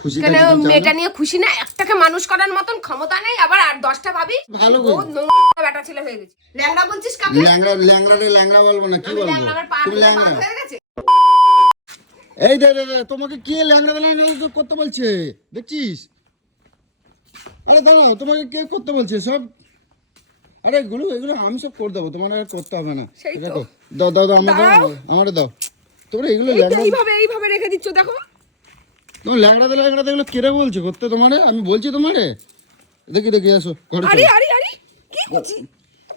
খুশি কেন মেয়েটা নিয়ে খুশি না? একটাকে মানুষ করার মতন ক্ষমতা নেই, আবার আর 10টা ভাবি। ভালো বহুত নোংরা বেটা ছেলে হয়ে গেছে। ল্যাংড়া বলছিস কাকে? ল্যাংড়া ল্যাংড়া রে ল্যাংড়া বলবো না, কি বলবো? আমার পা তুমি ল্যাংড়া হয়ে গেছে। এই দে তোমাকে কে ল্যাংড়া ল্যাংড়া করতে বলছে দেখছিস? আরে দাঁড়াও, তোমাকে কে করতে বলছে সব? আরে এগুলো আমি সব করে দেবো, তোমার আর করতে হবে না। দেখো দাও দাও দাও, আমার দাও। তোমরা এগুলো এইভাবে রেখে দিচ্ছ, দেখো। তোমার ল্যাংড়া এগুলো কেড়ে বলছে করতে তোমারে? আমি বলছি তোমারে, দেখি আসো ঘরে। আরে কি করছিস?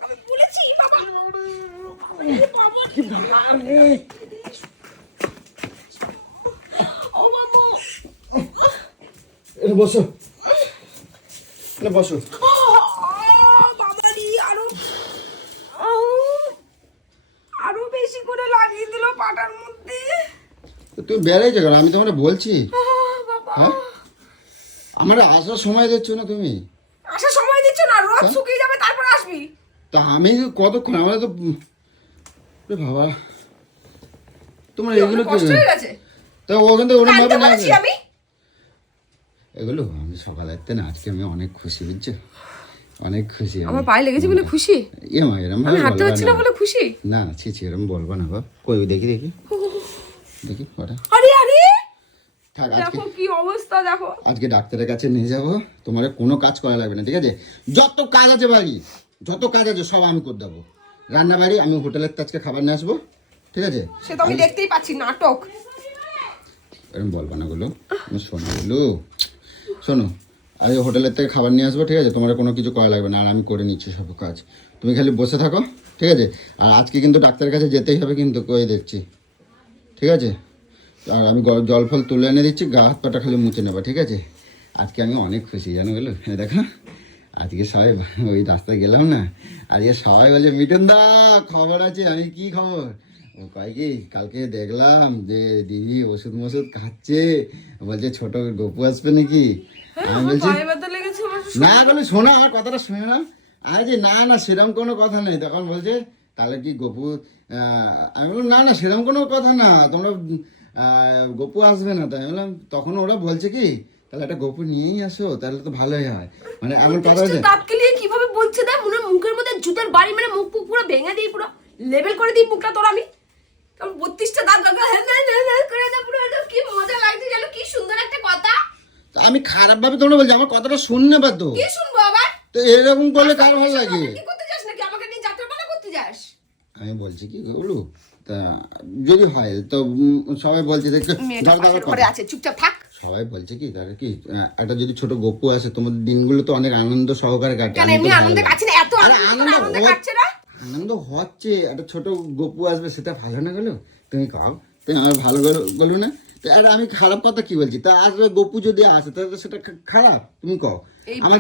আমি বলেছি বাবা। ও মামু, এ বসো, বসো। বাবারি আরো বেশি করে লাগিয়ে দিল পাটার মধ্যে। তুমি বেড়াইছো কেন? আমি তোমারে বলছি। বাবা, হ্যাঁ, আমার আসার সময় দিচ্ছ না তুমি। আসার সময় দিচ্ছ না, রোদ শুকিয়ে যাবে তারপর আসবি। তা আমি কতক্ষণ, আমার তো বাবা তোমার এগুলো কি কষ্ট হয়ে গেছে? তা ওখান থেকে ওরকম ভাবে না। আমি এগুলো আমি সকালে না, আজকে আমি অনেক খুশি, বুঝছো? অনেক খুশি। আমার পায়ে লেগেছে বলে খুশি? মা এরকম আমি হাঁটতে পারছি না বলে খুশি? না ছি এরকম বলবো না বাবা। কই দেখি ওটা। আরে থাক, দেখো কি অবস্থা, দেখো। আজকে ডাক্তারের কাছে নিয়ে যাবো, তোমার কোনো কাজ করা লাগবে না, ঠিক আছে? যত কাজ আছে বাড়ি, যত কাজ আছে সব আমি করে দেবো। রান্না বাড়ি আমি হোটেলের আজকে খাবার নিয়ে আসবো, ঠিক আছে? সে তো আমি দেখতেই পাচ্ছি, নাটক। এরকম বলবো না গুলো, শোনো আমি হোটেলের থেকে খাবার নিয়ে আসবো, ঠিক আছে? তোমার কোনো কিছু করা লাগবে না, আর আমি করে নিচ্ছি সব কাজ। তুমি খালি বসে থাকো, ঠিক আছে? আর আজকে কিন্তু ডাক্তারের কাছে যেতেই হবে কিন্তু, কই দেখছি, ঠিক আছে? আর আমি জল ফল তুলে এনে দিচ্ছি, গা হাত পাটা খালি মুছে নেবা, ঠিক আছে? আজকে আমি অনেক খুশি, জানো গেলো? দেখো আজকে সবাই, ওই রাস্তায় গেলাম না, আজকে সবাই বলছে মিঠুন দা খবর আছে। আমি কি খবর? ও কয় কি, কালকে দেখলাম যে দিদি ওষুধ খাচ্ছে, বলছে ছোট গপু আসবে নাকি। আমি বলছি না, বলে শোনো আমার কথাটা শুনে না। আমি যে না সেরকম কোনো কথা নেই। তখন বলছে তাহলে কি গপু, আমি বললাম না সেরকম কোনো কথা না, তোমরা গপু আসবে না। তাই বললাম, তখন ওরা বলছে কি তাহলে একটা গপু নিয়েই আসো, তাহলে তো ভালোই হয়। মানে এমন কথা হয়েছে। কিভাবে বলছে দেখ, মনে মুখের মধ্যে জুতার বাড়ি, মানে মুখ পুরো ভেঙে দিই, পুরো লেভেল করে দিই মুখটা তোর। আমি 32টা দাঁত করে দাও পুরো। কি মজা লাগছে জানো, কি সুন্দর একটা কথা। আমি খারাপ ভাবে তোমরা বলছি, আমার কথাটা শুননে বা তো। কি শুনবো আবার? তো এরকম করলে কার ভালো লাগে? কি করতে যাস নাকি আমাকে নিয়ে যাত্রাপালা করতে যাস? আমি বলছি কি বলু, তা যদি হয় তো সবাই বলছে দেখো ঘরে আছে, চুপচাপ থাক। সবাই বলছে কি তাহলে কি একটা যদি ছোট গপু আসে, তোমাদের দিনগুলো তো অনেক আনন্দ সহকারে কাটে। কেন এমনি আনন্দে কাটছে না? এত আনন্দ কাটছে না? আনন্দ হচ্ছে, একটা ছোট গপু আসবে, সেটা ভালো না গেলো? তুমি খাও, তুমি আমার ভালো গেলো না? তো আর আমি খারাপ কথা কি বলছি? তা আসলে গপু যদি আসে তাহলে সেটা খারাপ? তুমি কও। আমার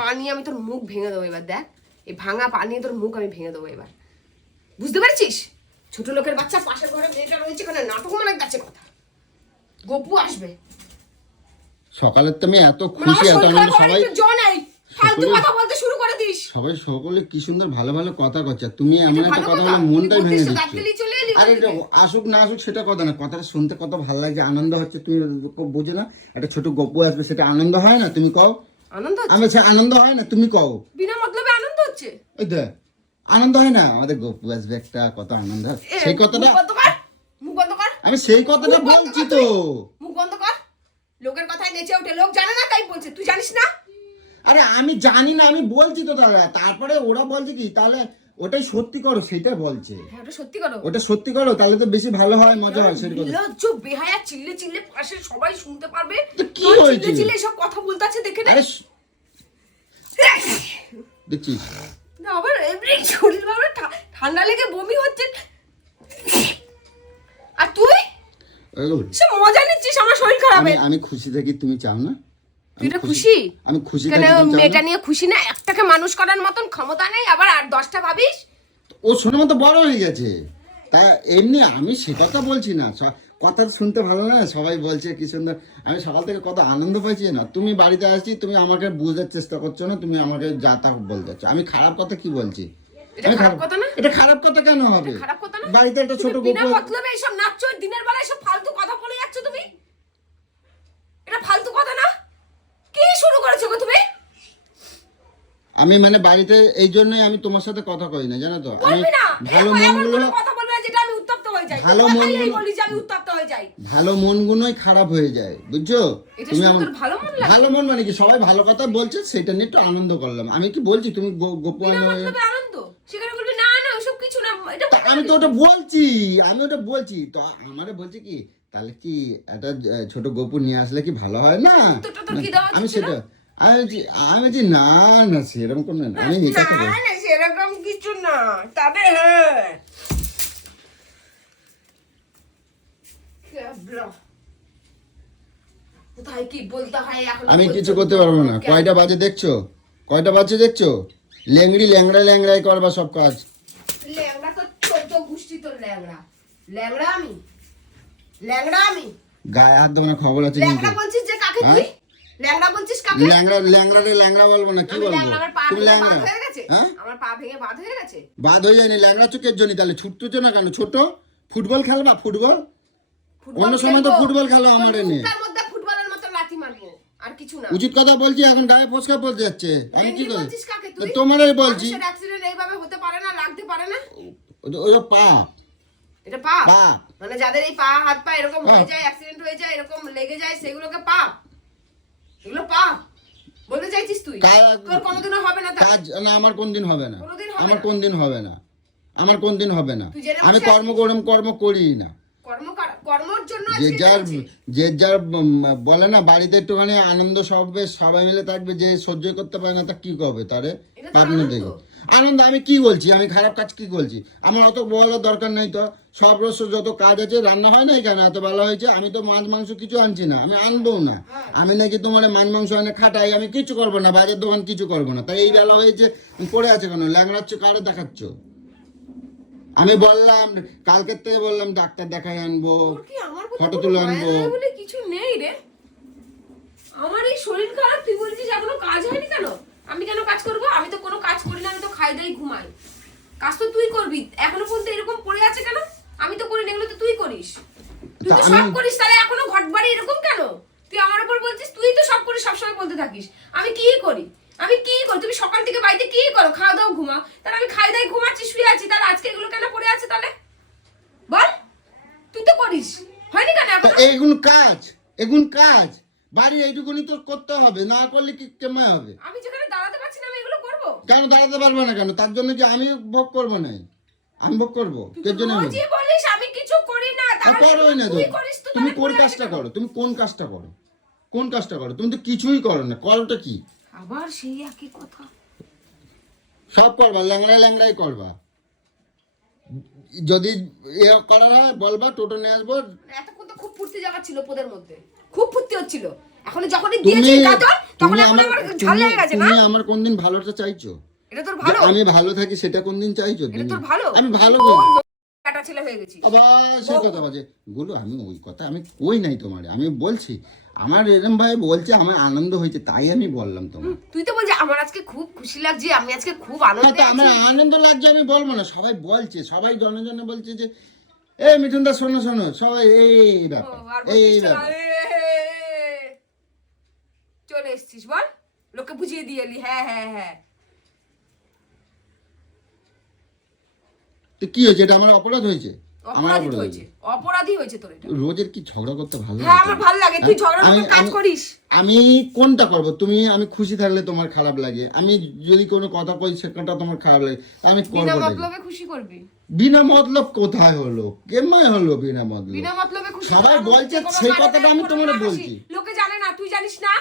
পানি আমি তোর মুখ ভেঙে দেবো এবার। দেখ এই ভাঙা পানি তোর মুখ আমি ভেঙে দেবো এবার, বুঝতে পারছিস? ছোট লোকের বাচ্চা, পাশের ঘরে মেয়েটা রয়েছে, ওখানে নাটক মানে যাচ্ছে কথা। গপু আসবে সকালে, তুমি এত খুশি, এত আনন্দ, সবাই ফালতু কথা বলতে শুরু করে দিস। সবাই সকলে কি সুন্দর ভালো ভালো কথা করছে, তুমি এমন একটা কথা বলে মনটাই ভেঙে দিচ্ছ। আরে আসুক না আসুক সেটা কথা না, কথাটা শুনতে কত ভালো লাগছে, আনন্দ হচ্ছে। তুমি বুঝে না, একটা ছোট গপ্প আসবে, সেটা আনন্দ হয় না? তুমি কও আনন্দ হচ্ছে? আমি আনন্দ হয় না? তুমি কও বিনা মতলবে আনন্দ হচ্ছে। ওই দেখ আনন্দ হয় না? আমাদের গপ্প আসবে একটা, কত আনন্দ। সেই কথাটা মুখ বন্ধ কর। আমি সেই কথাটা বলছি তো। মুখ বন্ধ কর। লোকের কথায় নেচে ওঠে, লোক জানে না তাই বলছে, তুই জানিস না? আরে আমি জানি না, আমি বলছি তো দাদা। তারপরে ওরা বলছে কি তাহলে ওটাই সত্যি করো, সেটা বলছে। ওটা সত্যি করো, ওটা সত্যি করো, তাহলে তো বেশি ভালো হয়, মজা হয়। সেটা কথা লজ্জ বেহায়া চিল্লে চিল্লে পাশে সবাই শুনতে পারবে। কি হয়েছে? চিল্লে এসব কথা বলতে আছে, দেখে না? দেখছিস না আবার এমনি শরীর ভাবে ঠান্ডা লেগে বমি হচ্ছে। আর তুই সে মজা নিচ্ছিস আমার শরীর খারাপ। আমি খুশি থাকি, তুমি চাও না? তুই খুশি? আমি খুশি কেন মেয়েটা নিয়ে খুশি না? একটাকে মানুষ করার মতন ক্ষমতা নেই, আবার আর 10টা ভাবিস। ও শোনার মতো বড় হয়ে গেছে, তা এমনি আমি সেটা তো বলছি না। কথা শুনতে ভালো না? সবাই বলছে কি সুন্দর। আমি সকাল থেকে কত আনন্দ পাইছি না। তুমি বাড়িতে আসছি, তুমি আমাকে বুঝার চেষ্টা করছো না, তুমি আমাকে যা তা বলতে চাচ্ছ। আমি খারাপ কথা কি বলছি? এটা খারাপ কথা না? এটা খারাপ কথা কেন হবে? খারাপ কথা না? বাড়িতে একটা ছোট বিনা মতলবে এইসব নাচছো, দিনের বেলায় সব ফালতু কথা বলে যাচ্ছ তুমি। এটা আমি মানে বাড়িতে এই জন্যই আমি তোমার সাথে কথা কই না, জানো তো। আমি বলবি না ভালো এরকম এমন মনগুলো কোনো কথা বলবি না যেটা আমি উত্তপ্ত হয়ে যাই। ভালো তুই মনগুলো- কথাই বলি যে আমি উত্তপ্ত হয়ে যাই। ভালো মনগুলোই খারাপ হয়ে যায়, বুঝছো? এটা তুমি শুনে আমার তোর ভালো মন লাগে? ভালো মন মানে কি, সবাই ভালো কথা বলছে সেটা নিয়ে একটু আনন্দ করলাম। আমি কি বলছি তুমি গোপন বিনা মতলবে আনন্দ, সেখানে বলবি না না ওসব কিছু না, এটা তা আমি তো ওটা বলছি, আমি ওটা বলছি তো। আমারে বলছে কি তাহলে কি একটা ছোট গোপু নিয়ে আসলে কি ভালো হয় না? উত্তরটা তোর কি দেওয়া আমি উচিত ছিল? সেটা আমি বলছি না না সেরকম কোনো না, আমি এই কথা বলছি। না না সেরকম কিছু না, তবে হ্যাঁ ক্যাবলা। কোথায় কি বলতে হয় এখন আমি কিছু করতে পারবো না। কয়টা বাজে দেখছো? কয়টা বাজে দেখছো? ল্যাংড়ি ল্যাংড়াই করবা সব কাজ। ল্যাংড়া তো 14 গোষ্ঠী তোর ল্যাংড়া। ল্যাংড়া আমি, ল্যাংড়া আমি। গায়ে হাত দেবো না, খবর আছে কিন্তু। ল্যাংড়া বলছিস যে কাকে তুই? ল্যাংড়া বলছিস কাকে? ল্যাংড়া বলবো না, কি আমি বলবো? ল্যাংড়া, আমার পা তুমি ভেঙে ল্যাংড়া, বাদ হয়ে গেছে? হ্যাঁ? আমার পা ভেঙে বাদ হয়ে গেছে? বাদ হয়ে যায়নি ল্যাংড়া চোখের জন্য, তাহলে ছুটতেছো না কেন? ছোট ফুটবল খেলবা, ফুটবল ফুটবল অন্য সময় তো খেলবো। ফুটবল খেলো, তোর আমার এনে। মুখটার মধ্যে ফুটবলের মতো লাথি মারবো, আর কিছু না। উচিত কথা বলছি, এখন গায়ে ফসকা পড়তে যাচ্ছে। আমি কি ল্যাংড়ি করি? বলছিস কাকে তুই? তোমারই বলছি। মানুষের অ্যাক্সিডেন্ট এইভাবে হতে পারে না, লাগতে পারে না। ওই পাপ এটা পাপ? পাপ। মানে যাদের এই পা হাত পা এরকম হয়ে পাপ। যায়, অ্যাক্সিডেন্ট হয়ে যায়, এরকম লেগে যায়, সেগুলোকে পাপ? এগুলো পাপ বলতে চাইছিস তুই? তোর কোনোদিনও হবে না তা? কাজ না, আমার কোনদিন হবে না, কোনোদিন হবে আমার না। কোনদিন হবে না, আমার কোনদিন হবে না। তুই জেনে আমি বসে কর্ম করি না। কর্মর জন্য যে আজকে যার চলছে। যে যার বলে না বাড়িতে একটুখানি আনন্দ সবে সবাই মিলে থাকবে, যে সহ্য করতে পারে না তা কি করবে তারে? এটা তো পাবনা আনন্দ। দেখে আনন্দ। আমি কি বলছি? আমি খারাপ কাজ কি বলছি? আমার অত বলার দরকার নেই তো। সব রস যত কাজ আছে, রান্না হয় না এখানে, এত বেলা হয়েছে, আমি তো মাছ মাংস কিছু আনছি না, আমি আনবো না। আমি নাকি তোমার মাছ মাংস এনে খাটাই, আমি কিছু করবো না, বাজার দোকান কিছু করবো না। তাই এই বেলা হয়েছে পড়ে আছে কেন? ল্যাংড়াচ্ছ, কারে দেখাচ্ছ? আমি বললাম কালকের থেকে বললাম ডাক্তার দেখাই আনবো, তোর কি আমার প্রতি ফটো কোনো তুলে মায়া আনবো। দয়া বলে কিছু নেই রে। আমার এই শরীর খারাপ, তুই বলছিস এখনো কাজ হয়নি কেন? আমি কেন কাজ করব? আমি তো কোনো কাজ করি না, আমি তো খাই দাই ঘুমাই। কাজ তো তুই করবি, এখনো পর্যন্ত এরকম পড়ে আছে কেন? আমি তো করি না, এগুলো তো তুই করিস। তুই তা তো সব আমি- করিস, তাহলে এখনো ঘট বাড়ি এরকম কেন? তুই আমার উপর বলছিস তুই তো সব করিস, সবসময় বলতে থাকিস। আমি কি করি? আমি কি করি? তুমি সকাল থেকে বাড়িতে কি করো? খাওয়া দাও ঘুমাও। তাহলে আমি খাই দাই ঘুমাচ্ছি, শুয়ে আছি, তাহলে আজকে এগুলো কেন পড়ে আছে তাহলে? বল, তুই তো করিস, হয়নি কেন তা এখনো? এগুন কাজ বাড়ি এইটুকুনি তো করতে হবে, না করলে কি কেমন হবে? আমি যেখানে দাঁড়াতে পারছি না আমি এগুলো করবো? কেন দাঁড়াতে পারবো না কেন? তার জন্য কি আমি ভোগ করবো নাই? আমি ভোগ করবো কে জন্য? রোজই বলিস আমি কিছু করি না, তাহলে করোই না তো। তুই করিস তো, তুমি তাহলে কোন পড়ে আছে কাজটা কেন? করো? তুমি কোন কাজটা করো? কোন কাজটা করো? তুমি তো কিছুই করো না। করোটা কি? আবার সেই একই কথা। সব করবা, ল্যাংড়াই করবা। যদি এ করার হয় বলবা, টোটো নিয়ে আসবো। এতক্ষণ তো খুব ফুর্তি যাওয়ার ছিল পোদের মধ্যে, খুব ফুর্তি হচ্ছিল। এখন যখনই তুমি দিয়েছিস গাজর, তখন তুমি এখন আমার আমার ঝাল লেগে গেছে না? তুমি আমার কোনদিন ভালোটা চাইছো? এটা তোর যে ভালো? আমি ভালো থাকি সেটা কোনদিন চাইছো এটা তুমি? তোর ভালো? আমি ভালো তোর করি। কাটা ছেলে হয়ে গেছিস। আবার সে কথা বাজে গুলো। আমি ওই কথা আমি কই নাই তোমারে, আমি বলছি আমার এরম ভাই বলছে আমার আনন্দ হয়েছে তাই আমি বললাম তোমার। তুই তো বলছিস আমার আজকে খুব খুশি লাগছে, আমি আজকে খুব না আনন্দে তো আমার আছি। আনন্দ লাগছে আমি বলবো না? সবাই বলছে, সবাই জনে বলছে যে এই মিঠুন দা শোনো শোনো, সবাই এই ও, ব্যাপার আর এই বলছিস তো না, ব্যাপার। চলে এসছিস বল, লোককে বুঝিয়ে দিয়ে এলি। হ্যাঁ হ্যাঁ হ্যাঁ, তো কি হয়েছে? এটা আমার অপরাধ হয়েছে? আমার অপরাধী অপরাধ হয়েছে, অপরাধী হয়েছে তোর এটা। রোজের কি ঝগড়া করতে ভালো হ্যাঁ লাগে? আমার ভালো লাগে, তুই ঝগড়ার মতো কাজ করিস। আমি কোনটা করব? তুমি আমি খুশি থাকলে তোমার খারাপ লাগে, আমি যদি কোনো কথা কই সেটা তোমার খারাপ লাগে, আমি বিনা করবো না। মতলবে খুশি করবি? বিনা মতলব কোথায় হলো? কেমন হলো বিনা মতলব? বিনা মতলবে খুশি সবাই করার বলছে, মধ্যে কোনো সেই মানে কথাটা নেই, আমি কোনো তোমারে হাসি। বলছি। লোকে জানে না, তুই জানিস না?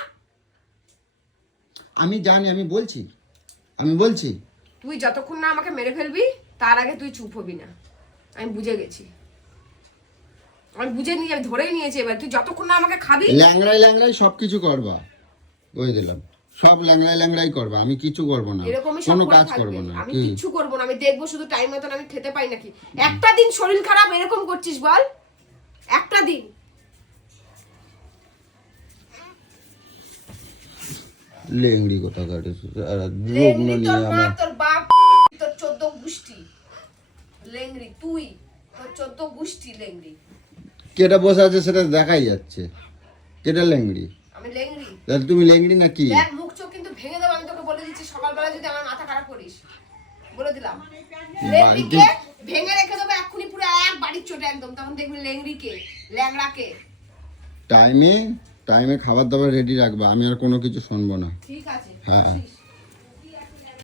আমি জানি, আমি বলছি তুই যতক্ষণ না আমাকে মেরে ফেলবি তার আগে তুই চুপ হবি না। আমি বুঝে গেছি, আমি বুঝে নিয়ে আমি ধরেই নিয়েছি। এবার তুই যতক্ষণ না আমাকে খাবি, ল্যাংড়াই সবকিছু করবা, বলে দিলাম। সব ল্যাংড়াই করবা, আমি কিছু করবো না, এরকমই সব কোনো করে কাজ থাকবি। করবো না। আমি কি কিচ্ছু করবো না, আমি দেখবো শুধু টাইম মতন আমি খেতে পাই নাকি। একটা দিন শরীর খারাপ এরকম করছিস বল? একটা দিন লেংড়ি কথা কাটে রোগ লেংড়ি নিয়ে তোর মা, আমার। তোর বাপ, তোর 14 গোষ্ঠী লেংড়ি, তুই তোর 14 গোষ্ঠী লেংড়ি। কেটা বসে আছে সেটা দেখাই যাচ্ছে, কেটা লেংড়ি। আমি লেংড়ি? তাহলে তুমি লেংড়ি না কি? দেখ মুখ চোখ কিন্তু ভেঙে দেবো, আমি তোকে বলে দিচ্ছি। সকালবেলা যদি যদি আমার মাথা খারাপ করিস বলে দিলাম বাড়িতে- লেংড়িকে ভেঙে রেখে দেবো এক্ষুনি পুরো এক বাড়ির চোটে একদম তখন দেখবি লেংড়িকে ল্যাংড়াকে টাইমে টাইমে খাবার দাবার রেডি রাখবা, আমি আর কোনো কিছু শুনবো না। ঠিক আছে হ্যাঁ। আসিস।